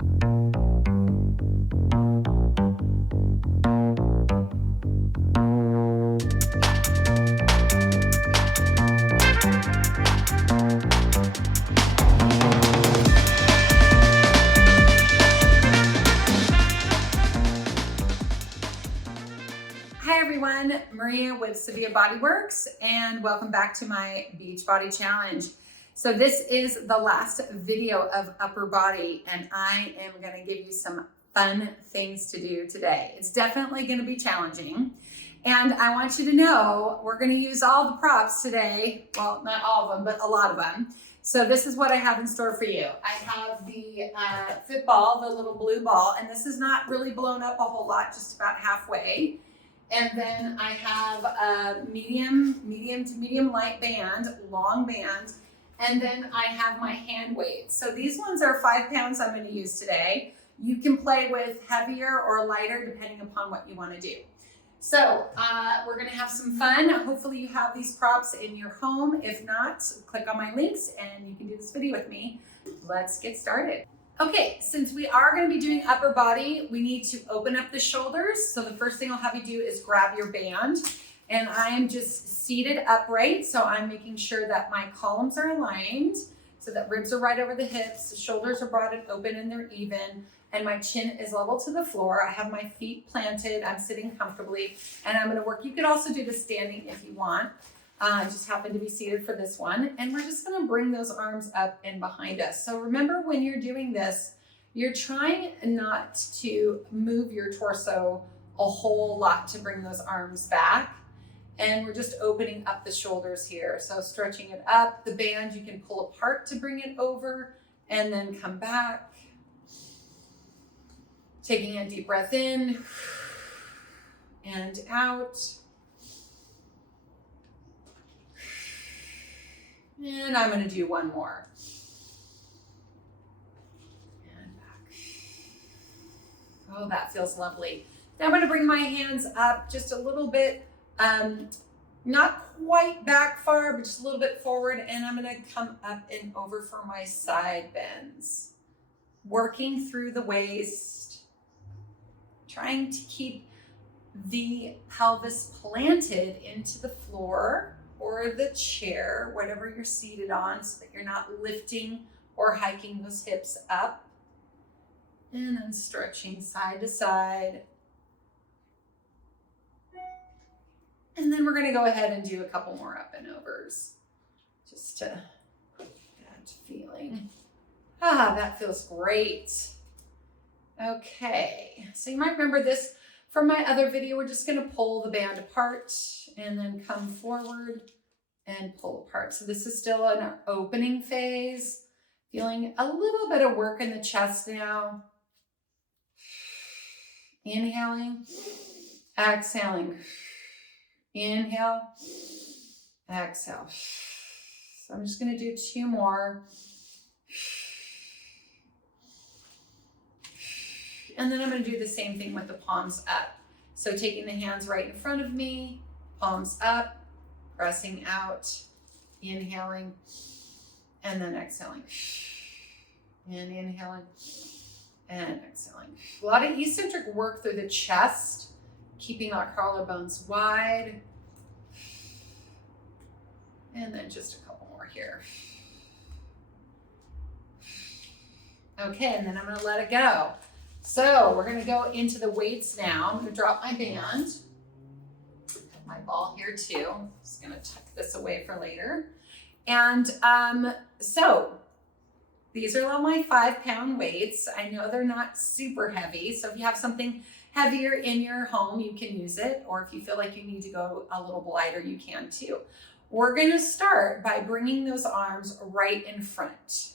Hi everyone, Maria with Sevilla Bodyworks, and welcome back to my Beach Body Challenge. So this is the last video of upper body, and I am going to give you some fun things to do today. It's definitely going to be challenging, and I want you to know we're going to use all the props today. Well, not all of them, but a lot of them. So this is what I have in store for you. I have the fit ball, the little blue ball, and this is not really blown up a whole lot, just about halfway. And then I have a medium to medium light band, long band. And then I have my hand weights. So these ones are 5 pounds I'm going to use today. You can play with heavier or lighter depending upon what you want to do. So we're going to have some fun. Hopefully you have these props in your home. If not, click on my links and you can do this video with me. Let's get started. Okay, since we are going to be doing upper body, we need to open up the shoulders. So the first thing I'll have you do is grab your band, and I am just seated upright. So I'm making sure that my columns are aligned so that ribs are right over the hips, the shoulders are broad and open and they're even, and my chin is level to the floor. I have my feet planted, I'm sitting comfortably, and I'm going to work. You could also do the standing if you want. I just happen to be seated for this one. And we're just gonna bring those arms up and behind us. So remember, when you're doing this, you're trying not to move your torso a whole lot to bring those arms back. And we're just opening up the shoulders here. So stretching it up, the band you can pull apart to bring it over and then come back. Taking a deep breath in and out. And I'm going to do one more. And back. Oh, that feels lovely. Now I'm going to bring my hands up just a little bit, not quite back far, but just a little bit forward. And I'm going to come up and over for my side bends. Working through the waist. Trying to keep the pelvis planted into the floor or the chair, whatever you're seated on, so that you're not lifting or hiking those hips up. And then stretching side to side. And then we're gonna go ahead and do a couple more up and overs, just to get that feeling. Ah, that feels great. Okay, so you might remember this from my other video. We're just gonna pull the band apart and then come forward and pull apart. So this is still in our opening phase. Feeling a little bit of work in the chest now. Inhaling, exhaling. Inhale, exhale. So I'm just gonna do 2 more. And then I'm going to do the same thing with the palms up. So taking the hands right in front of me, palms up, pressing out, inhaling, and then exhaling. And inhaling, and exhaling. A lot of eccentric work through the chest, keeping our collarbones wide. And then just a couple more here. Okay, and then I'm going to let it go. So we're going to go into the weights now. I'm going to drop my band. Put my ball here too. Just going to tuck this away for later. And so these are all my 5 pound weights. I know they're not super heavy. So if you have something heavier in your home, you can use it. Or if you feel like you need to go a little lighter, you can too. We're going to start by bringing those arms right in front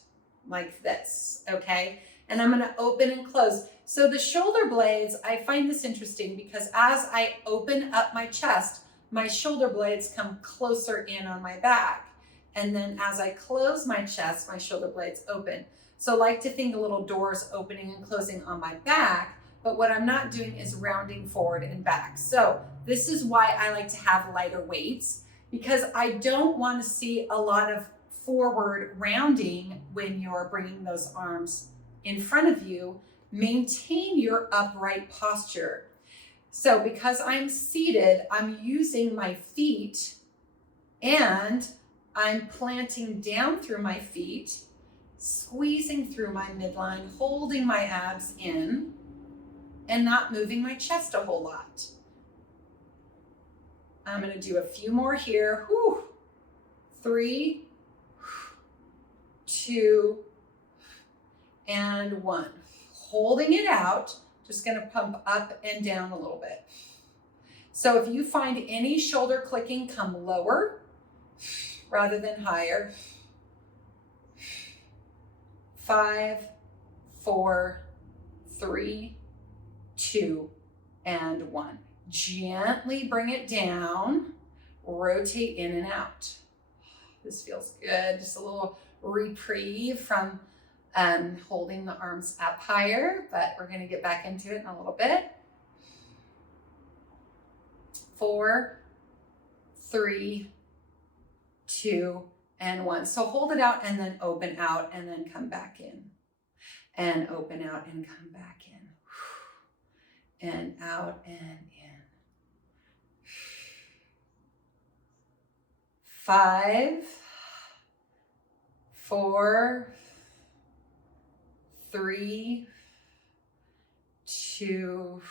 like this. Okay. And I'm going to open and close. So the shoulder blades, I find this interesting because as I open up my chest, my shoulder blades come closer in on my back. And then as I close my chest, my shoulder blades open. So I like to think a little doors opening and closing on my back, but what I'm not doing is rounding forward and back. So this is why I like to have lighter weights, because I don't want to see a lot of forward rounding when you're bringing those arms in front of you, maintain your upright posture. So because I'm seated, I'm using my feet and I'm planting down through my feet, squeezing through my midline, holding my abs in, and not moving my chest a whole lot. I'm going to do a few more here. 3, 2, and 1. Holding it out, just going to pump up and down a little bit. So if you find any shoulder clicking, come lower rather than higher. 5, 4, 3, 2, and 1. Gently bring it down, rotate in and out. This feels good. Just a little reprieve from holding the arms up higher, but we're going to get back into it in a little bit. 4, 3, 2, and 1. So hold it out and then open out and then come back in. And open out and come back in. And out and in. 5, 4, 3, 2,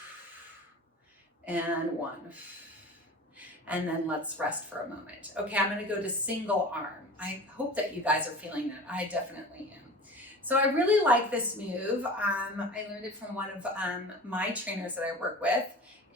and 1. And then let's rest for a moment. Okay, I'm going to go to single arm. I hope that you guys are feeling that. I definitely am. So I really like this move. I learned it from one of my trainers that I work with,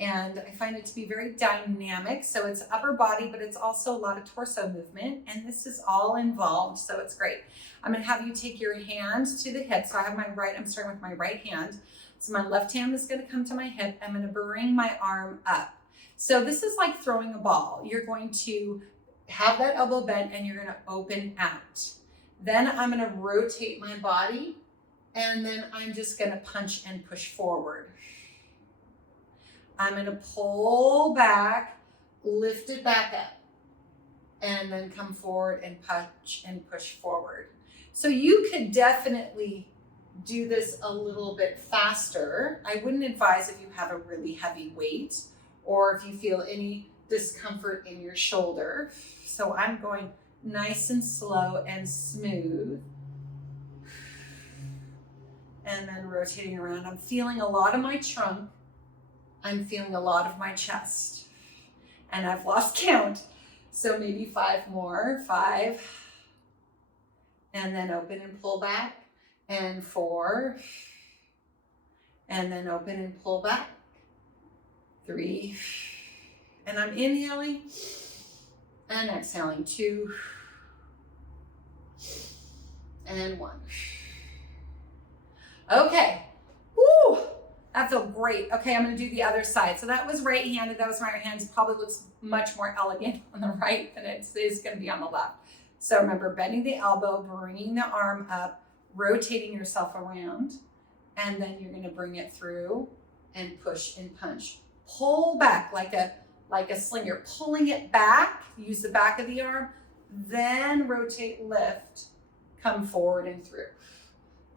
and I find it to be very dynamic. So it's upper body, but it's also a lot of torso movement, and this is all involved, so it's great. I'm going to have you take your hand to the hip. So I have I'm starting with my right hand. So my left hand is going to come to my hip. I'm going to bring my arm up. So this is like throwing a ball. You're going to have that elbow bent and you're going to open out. Then I'm going to rotate my body and then I'm just going to punch and push forward. I'm going to pull back, lift it back up, and then come forward and punch and push forward. So you could definitely do this a little bit faster. I wouldn't advise if you have a really heavy weight or if you feel any discomfort in your shoulder. So I'm going nice and slow and smooth. And then rotating around. I'm feeling a lot of my trunk. I'm feeling a lot of my chest. And I've lost count. So maybe 5 more. 5. And then open and pull back. And 4. And then open and pull back. 3. And I'm inhaling and exhaling. 2 and 1. Okay. Woo! That felt great. Okay, I'm going to do the other side. So that was right-handed. That was my right hand. It probably looks much more elegant on the right than it is going to be on the left. So remember, bending the elbow, bringing the arm up, rotating yourself around, and then you're going to bring it through and push and punch. Pull back like a slinger, pulling it back. Use the back of the arm, then rotate, lift, come forward and through.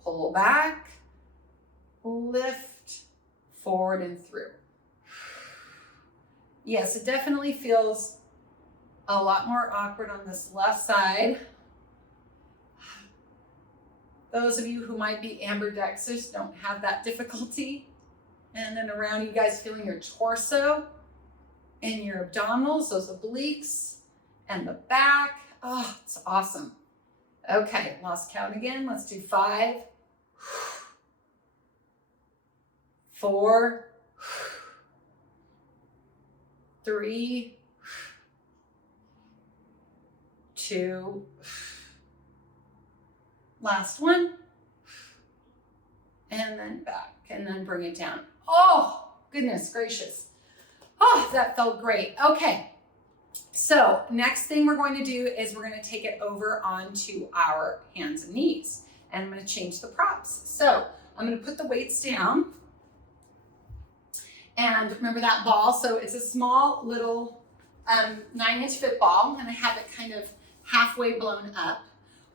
Pull back, lift, forward and through. Yes, it definitely feels a lot more awkward on this left side. Those of you who might be ambidextrous don't have that difficulty. And then around, you guys feeling your torso and your abdominals, those obliques, and the back. Oh, it's awesome. Okay, lost count again. Let's do 5, 4, 3, 2, last one, and then back, and then bring it down. Oh, goodness gracious. Oh, that felt great. Okay, so next thing we're going to do is we're going to take it over onto our hands and knees, and I'm going to change the props. So I'm going to put the weights down, and remember that ball. So it's a small little 9-inch fit ball, and I have it kind of halfway blown up.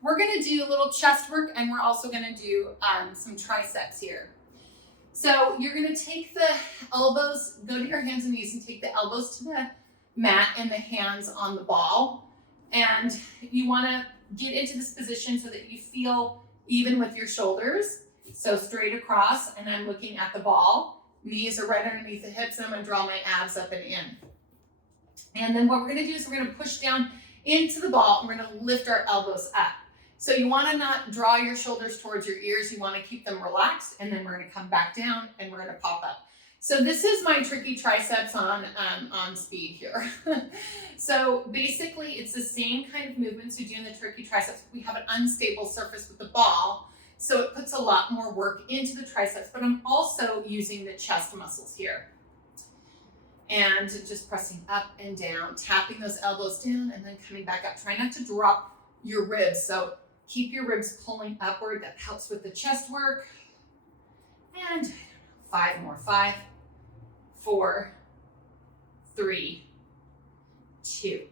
we're gonna do a little chest work, and we're also gonna do some triceps here. So you're gonna take the elbows, go to your hands and knees and take the elbows to the mat and the hands on the ball. And you wanna get into this position so that you feel even with your shoulders. So straight across, and I'm looking at the ball. Knees are right underneath the hips, and I'm gonna draw my abs up and in. And then what we're gonna do is we're gonna push down into the ball, and we're gonna lift our elbows up. So you wanna not draw your shoulders towards your ears, you wanna keep them relaxed, and then we're gonna come back down and we're gonna pop up. So this is my tricky triceps on speed here. So basically it's the same kind of movements we do in the tricky triceps. We have an unstable surface with the ball, so it puts a lot more work into the triceps, but I'm also using the chest muscles here. And just pressing up and down, tapping those elbows down and then coming back up. Try not to drop your ribs. So keep your ribs pulling upward. That helps with the chest work. And 5 more. 5, 4, 3, 2,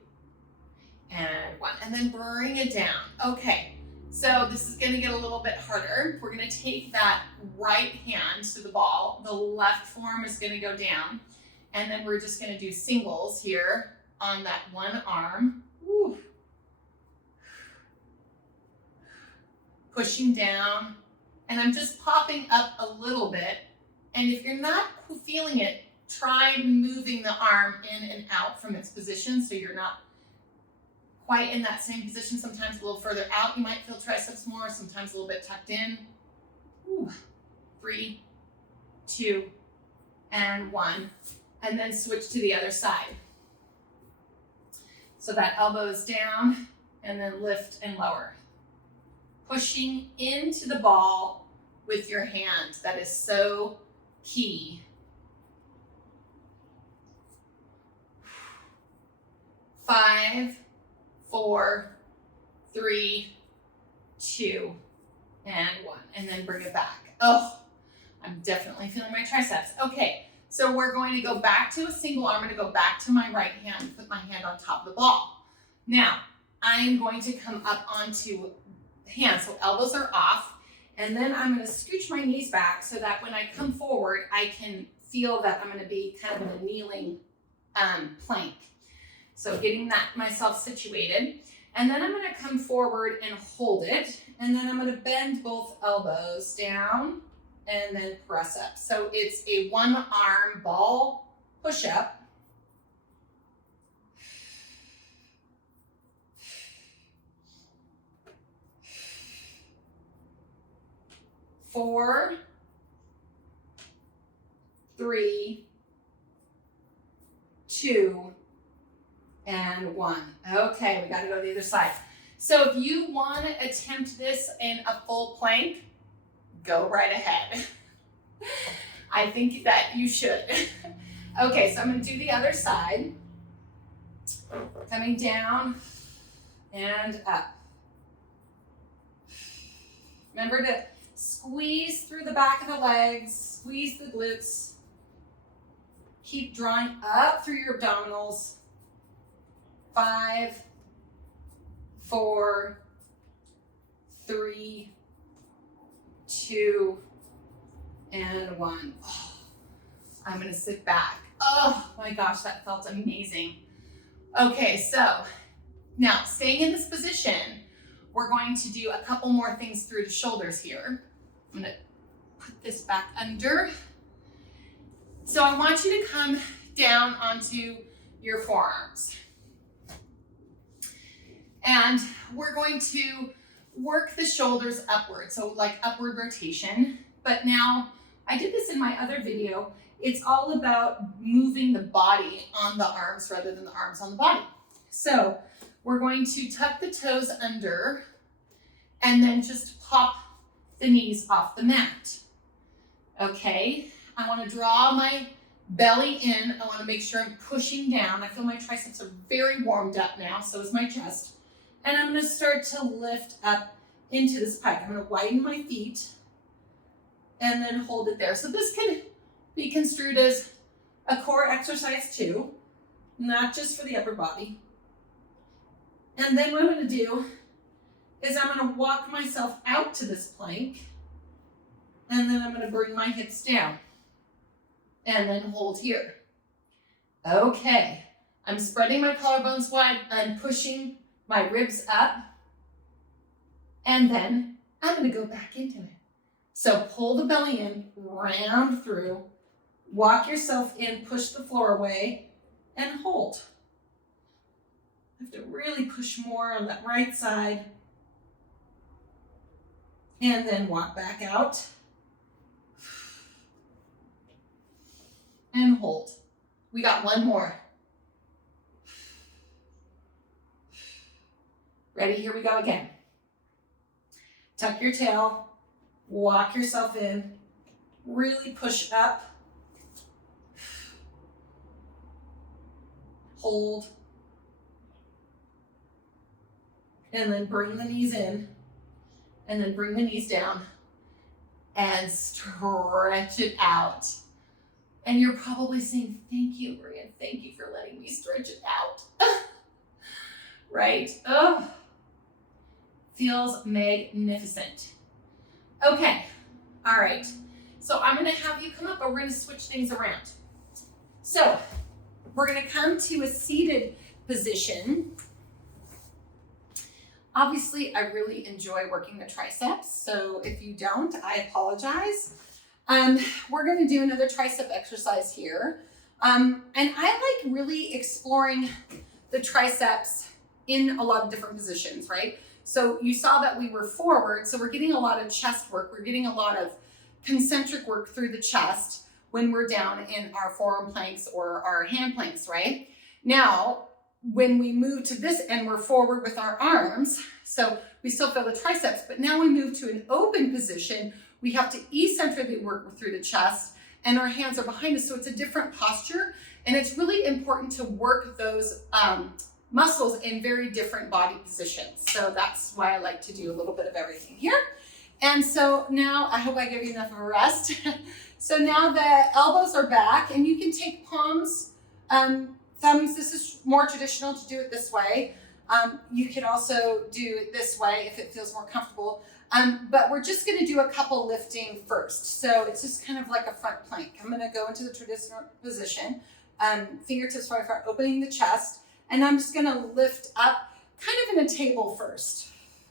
and 1. And then bring it down. Okay, so this is gonna get a little bit harder. We're gonna take that right hand to the ball. The left forearm is gonna go down. And then we're just gonna do singles here on that one arm. Woo. Pushing down, and I'm just popping up a little bit. And if you're not feeling it, try moving the arm in and out from its position so you're not quite in that same position. Sometimes a little further out, you might feel triceps more, sometimes a little bit tucked in. Woo. 3, 2, and 1. And then switch to the other side. So that elbow is down, and then lift and lower. Pushing into the ball with your hand. That is so key. 5, 4, 3, 2, and 1. And then bring it back. Oh, I'm definitely feeling my triceps. Okay. So we're going to go back to a single arm. I'm going to go back to my right hand, put my hand on top of the ball. Now, I'm going to come up onto hands, so elbows are off, and then I'm going to scooch my knees back so that when I come forward, I can feel that I'm going to be kind of in a kneeling plank. So getting that myself situated, and then I'm going to come forward and hold it, and then I'm going to bend both elbows down, and then press up. So it's a one arm ball push up. Four, 3, 2, and 1. Okay, we got to go to the other side. So if you want to attempt this in a full plank, go right ahead. I think that you should. Okay, so I'm going to do the other side. Coming down and up. Remember to squeeze through the back of the legs, squeeze the glutes. Keep drawing up through your abdominals. 5, 4, 3, 2, and 1. Oh, I'm gonna sit back. Oh my gosh, that felt amazing. Okay, so now staying in this position, we're going to do a couple more things through the shoulders here. I'm gonna put this back under. So I want you to come down onto your forearms. And we're going to work the shoulders upward, so like upward rotation. But now, I did this in my other video, it's all about moving the body on the arms rather than the arms on the body. So we're going to tuck the toes under and then just pop the knees off the mat. Okay, I want to draw my belly in. I want to make sure I'm pushing down. I feel my triceps are very warmed up now, so is my chest. And I'm going to start to lift up into this pike. I'm going to widen my feet and then hold it there. So this can be construed as a core exercise too, not just for the upper body. And then what I'm going to do is I'm gonna walk myself out to this plank, and then I'm gonna bring my hips down, and then hold here. Okay, I'm spreading my collarbones wide, I'm pushing my ribs up, and then I'm gonna go back into it. So pull the belly in, round through, walk yourself in, push the floor away, and hold. You have to really push more on that right side, and then walk back out, and hold. We got one more. Ready? Here we go again. Tuck your tail, walk yourself in, really push up, hold, and then bring the knees in, and then bring the knees down, and stretch it out. And you're probably saying, thank you, Maria, thank you for letting me stretch it out. Right? Oh, feels magnificent. Okay, all right. So I'm gonna have you come up, but we're gonna switch things around. So we're gonna come to a seated position. Obviously, I really enjoy working the triceps. So if you don't, I apologize. We're gonna do another tricep exercise here. And I like really exploring the triceps in a lot of different positions, right? So you saw that we were forward, so we're getting a lot of chest work. We're getting a lot of concentric work through the chest when we're down in our forearm planks or our hand planks, right? Now, when we move to this end, we're forward with our arms. So we still feel the triceps, but now we move to an open position. We have to eccentrically work through the chest and our hands are behind us. So it's a different posture. And it's really important to work those muscles in very different body positions. So that's why I like to do a little bit of everything here. And so now I hope I give you enough of a rest. So now the elbows are back and you can take palms, thumbs. This is more traditional to do it this way. You can also do it this way if it feels more comfortable. But we're just gonna do a couple lifting first. So it's just kind of like a front plank. I'm gonna go into the traditional position, fingertips right front, opening the chest, and I'm just gonna lift up kind of in a table first,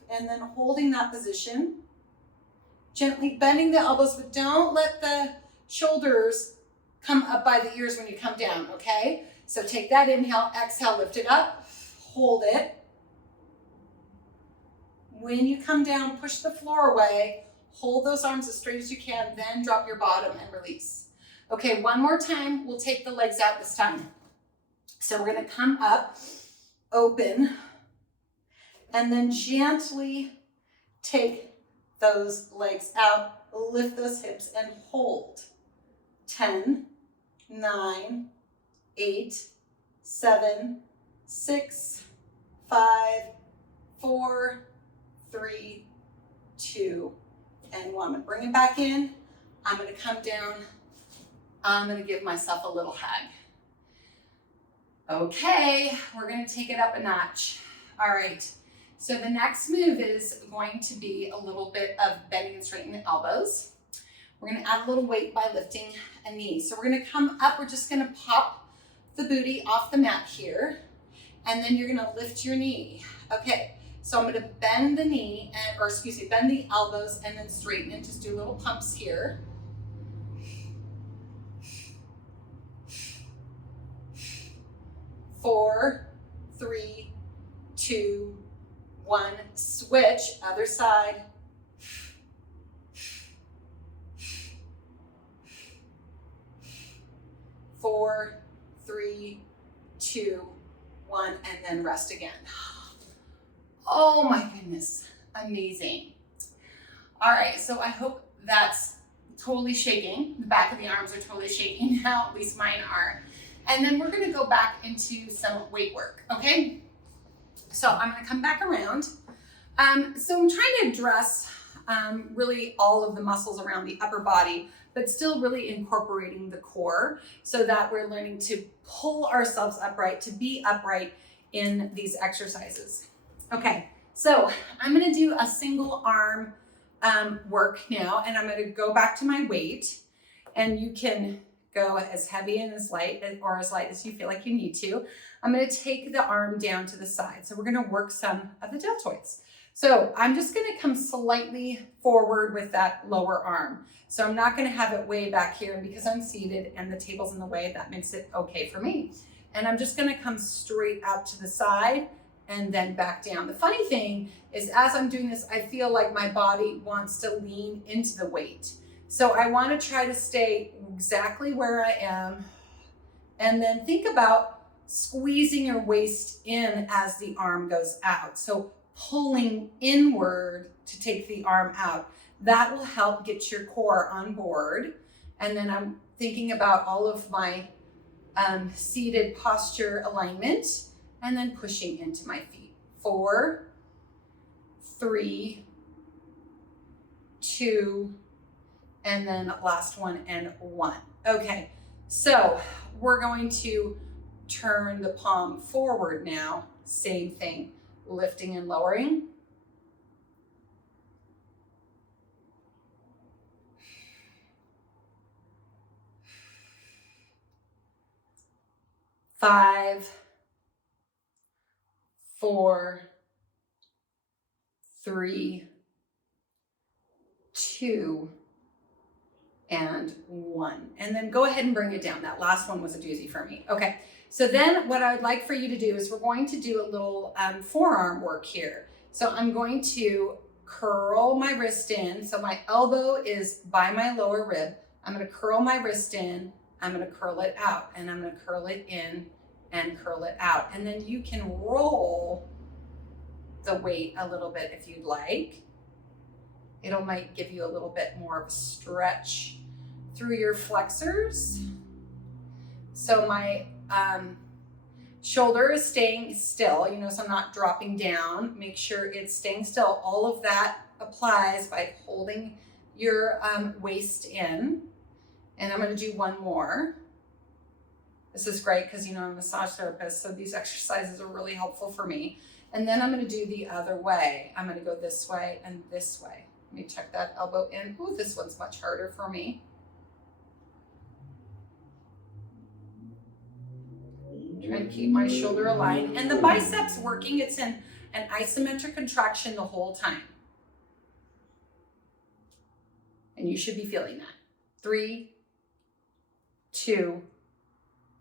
and then holding that position, gently bending the elbows, but don't let the shoulders come up by the ears when you come down, okay? So take that inhale, exhale, lift it up, hold it. When you come down, push the floor away, hold those arms as straight as you can, then drop your bottom and release. Okay, one more time, we'll take the legs out this time. So we're gonna come up, open, and then gently take those legs out, lift those hips and hold. 10, 9, 8, 7, 6, 5, 4, 3, 2, and 1. I'm gonna bring it back in. I'm gonna come down. I'm gonna give myself a little hug. Okay, we're gonna take it up a notch. All right, so the next move is going to be a little bit of bending and straightening the elbows. We're gonna add a little weight by lifting a knee. So we're gonna come up, we're just gonna pop the booty off the mat here, and then you're gonna lift your knee. Okay, so I'm gonna bend the knee, bend the elbows and then straighten it. Just do little pumps here. 4, 3, 2, 1. Switch, other side. 4, 3, 2, 1, and then rest again. Oh my goodness, amazing. All right, so I hope that's totally shaking. The back of the arms are totally shaking now, at least mine are. And then we're gonna go back into some weight work, okay? So I'm gonna come back around. So I'm trying to address really all of the muscles around the upper body, but still really incorporating the core so that we're learning to pull ourselves upright, to be upright in these exercises. Okay, So I'm gonna do a single arm work now, and I'm gonna go back to my weight, and you can go as heavy and as light or as light as you feel like you need to. I'm gonna take the arm down to the side. So we're gonna work some of the deltoids. So I'm just gonna come slightly forward with that lower arm. So I'm not gonna have it way back here, and because I'm seated and the table's in the way, that makes it okay for me. And I'm just gonna come straight out to the side and then back down. The funny thing is, as I'm doing this, I feel like my body wants to lean into the weight. So I want to try to stay exactly where I am, and then think about squeezing your waist in as the arm goes out. So pulling inward to take the arm out. That will help get your core on board. And then I'm thinking about all of my seated posture alignment, and then pushing into my feet. 4, 3, 2, and then last one and 1. Okay, so we're going to turn the palm forward now. Same thing, lifting and lowering. 5, 4, 3, 2, and 1. And then go ahead and bring it down. That last one was a doozy for me. Okay, so then what I would like for you to do is we're going to do a little forearm work here. So I'm going to curl my wrist in. So my elbow is by my lower rib. I'm going to curl my wrist in. I'm going to curl it out, and I'm going to curl it in and curl it out. And then you can roll the weight a little bit if you'd like. It'll might give you a little bit more of a stretch through your flexors. So my shoulder is staying still, so I'm not dropping down. Make sure it's staying still. All of that applies by holding your waist in. And I'm gonna do one more. This is great because I'm a massage therapist, so these exercises are really helpful for me. And then I'm gonna do the other way. I'm gonna go this way and this way. Let me check that elbow in. Ooh, this one's much harder for me. Trying to keep my shoulder aligned. And the biceps working, it's in an isometric contraction the whole time. And you should be feeling that. 3, 2,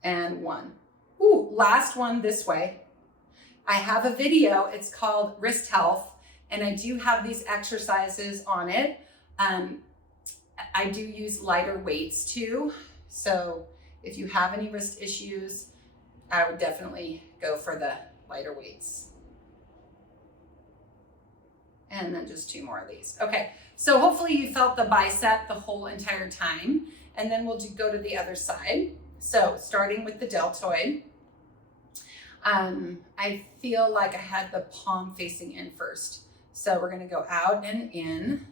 and 1. Ooh, last one this way. I have a video, it's called Wrist Health, and I do have these exercises on it. I do use lighter weights too. So if you have any wrist issues, I would definitely go for the lighter weights. And then just 2 more of these. Okay, so hopefully you felt the bicep the whole entire time. And then we'll go to the other side. So starting with the deltoid. I feel like I had the palm facing in first. So we're gonna go out and in.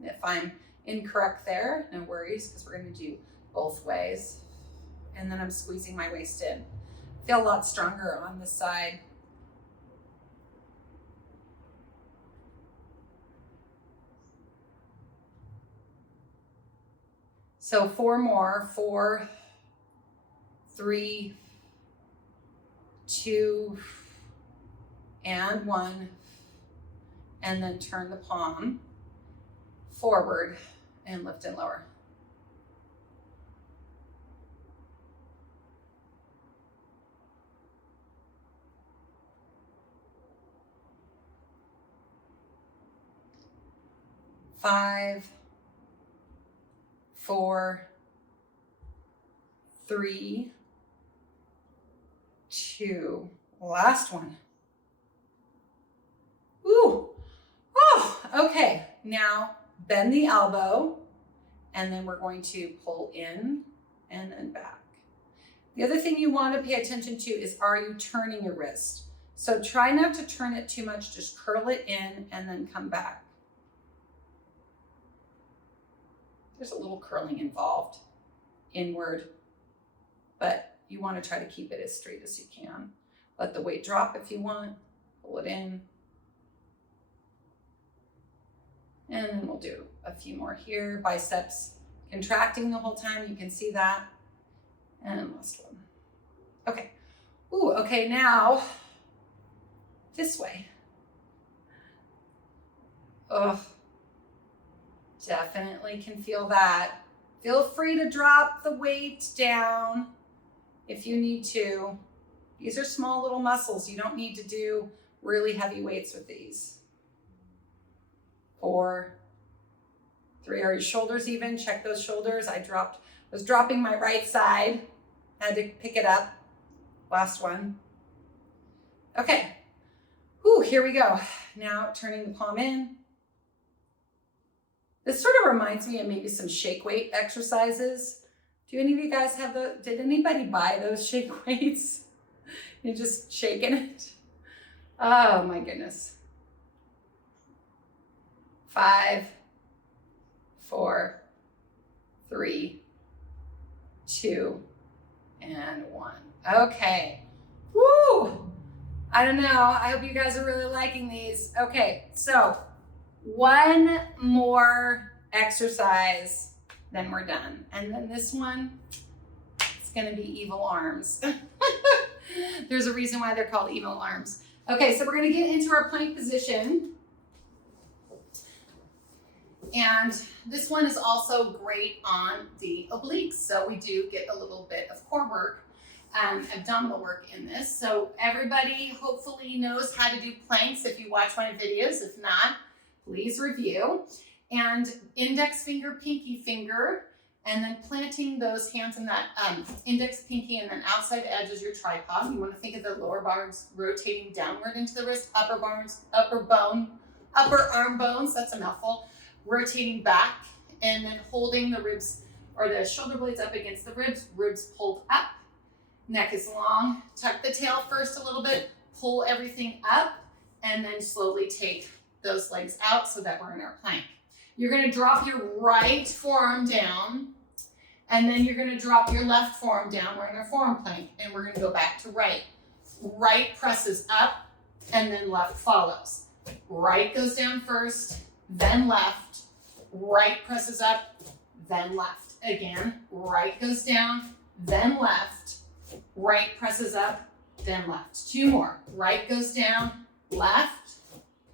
If I'm incorrect there, no worries, because we're gonna do both ways. And then I'm squeezing my waist in. Feel a lot stronger on this side. So 4 more, 4, 3, 2, and 1. And then turn the palm forward and lift and lower. Five, 4, 3, 2, last one. Ooh, oh, okay. Now bend the elbow, and then we're going to pull in and then back. The other thing you want to pay attention to is, are you turning your wrist? So try not to turn it too much, just curl it in and then come back. There's a little curling involved, inward, but you want to try to keep it as straight as you can. Let the weight drop if you want, pull it in, And then we'll do a few more here. Biceps contracting the whole time. You can see that. And last one. Okay. Ooh, okay, now this way. Oh, definitely can feel that. Feel free to drop the weight down if you need to. These are small little muscles. You don't need to do really heavy weights with these. 4, 3, are your shoulders even? Check those shoulders. Was dropping my right side. Had to pick it up. Last one. Okay. Whew, here we go. Now turning the palm in. This sort of reminds me of maybe some shake weight exercises. Do any of you guys have did anybody buy those shake weights? You're just shaking it. Oh my goodness. 5, 4, 3, 2, and 1. Okay. Woo! I don't know. I hope you guys are really liking these. Okay, so one more exercise, then we're done. And then this one, it's gonna be evil arms. There's a reason why they're called evil arms. Okay, so we're gonna get into our plank position. And this one is also great on the obliques. So we do get a little bit of core work, abdominal work in this. So everybody hopefully knows how to do planks if you watch my videos. If not, please review. And index finger, pinky finger, and then planting those hands in that index, pinky, and then outside edge is your tripod. You want to think of the lower arms rotating downward into the wrist, upper arm bones, that's a mouthful, rotating back, and then holding the ribs or the shoulder blades up against the ribs pulled up, neck is long. Tuck the tail first a little bit, pull everything up, and then slowly take those legs out so that we're in our plank. You're gonna drop your right forearm down, and then you're gonna drop your left forearm down. We're in our forearm plank, and we're gonna go back to right. Right presses up, and then left follows. Right goes down first, then left. Right presses up, then left. Again, right goes down, then left. Right presses up, then left. 2 more. Right goes down, left.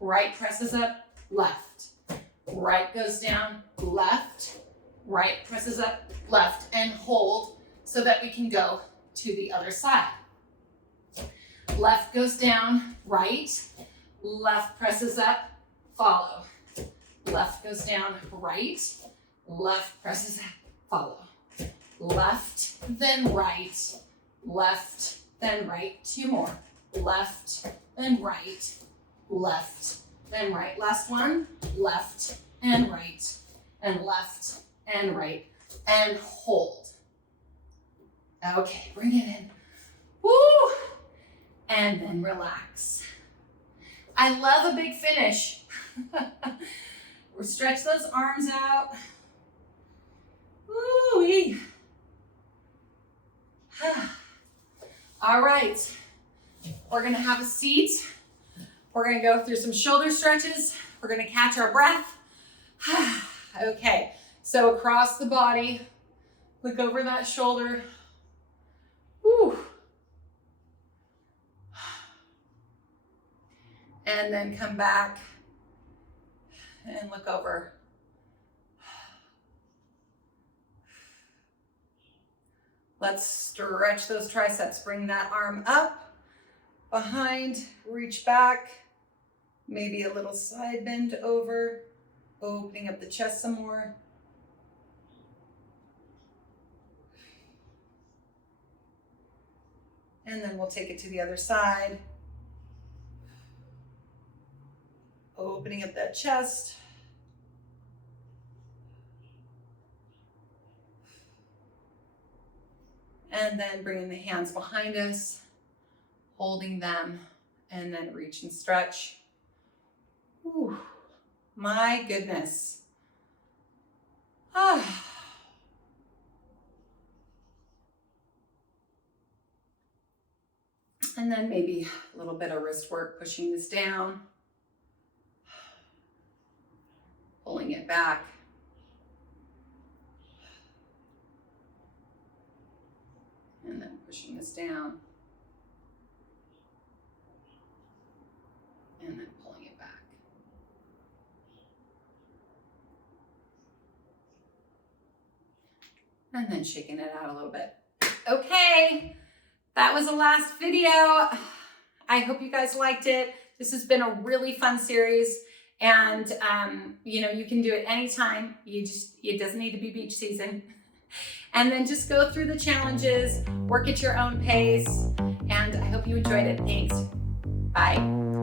Right presses up, left. Right goes down, left. Right presses up, left. And hold so that we can go to the other side. Left goes down, right. Left presses up, follow. Left goes down, right. Left presses up, follow. Left, then right. Left, then right. 2 more. Left, then right. Left, then right. Last one. Left and right. And left and right. And hold. Okay, bring it in. Woo! And then relax. I love a big finish. We'll stretch those arms out. Woo-wee. All right, we're gonna have a seat. We're gonna go through some shoulder stretches. We're gonna catch our breath. Okay, so across the body, look over that shoulder. Woo. And then come back and look over. Let's stretch those triceps. Bring that arm up, behind, reach back, maybe a little side bend over, opening up the chest some more. And then we'll take it to the other side. Opening up that chest. And then bringing the hands behind us, holding them, and then reach and stretch. Whew, my goodness. Ah. And then maybe a little bit of wrist work, pushing this down. pulling it back. And then pushing this down. And then pulling it back. And then shaking it out a little bit. Okay, that was the last video. I hope you guys liked it. This has been a really fun series, and you can do it anytime. It doesn't need to be beach season. And then just go through the challenges, work at your own pace, and I hope you enjoyed it. Thanks. Bye.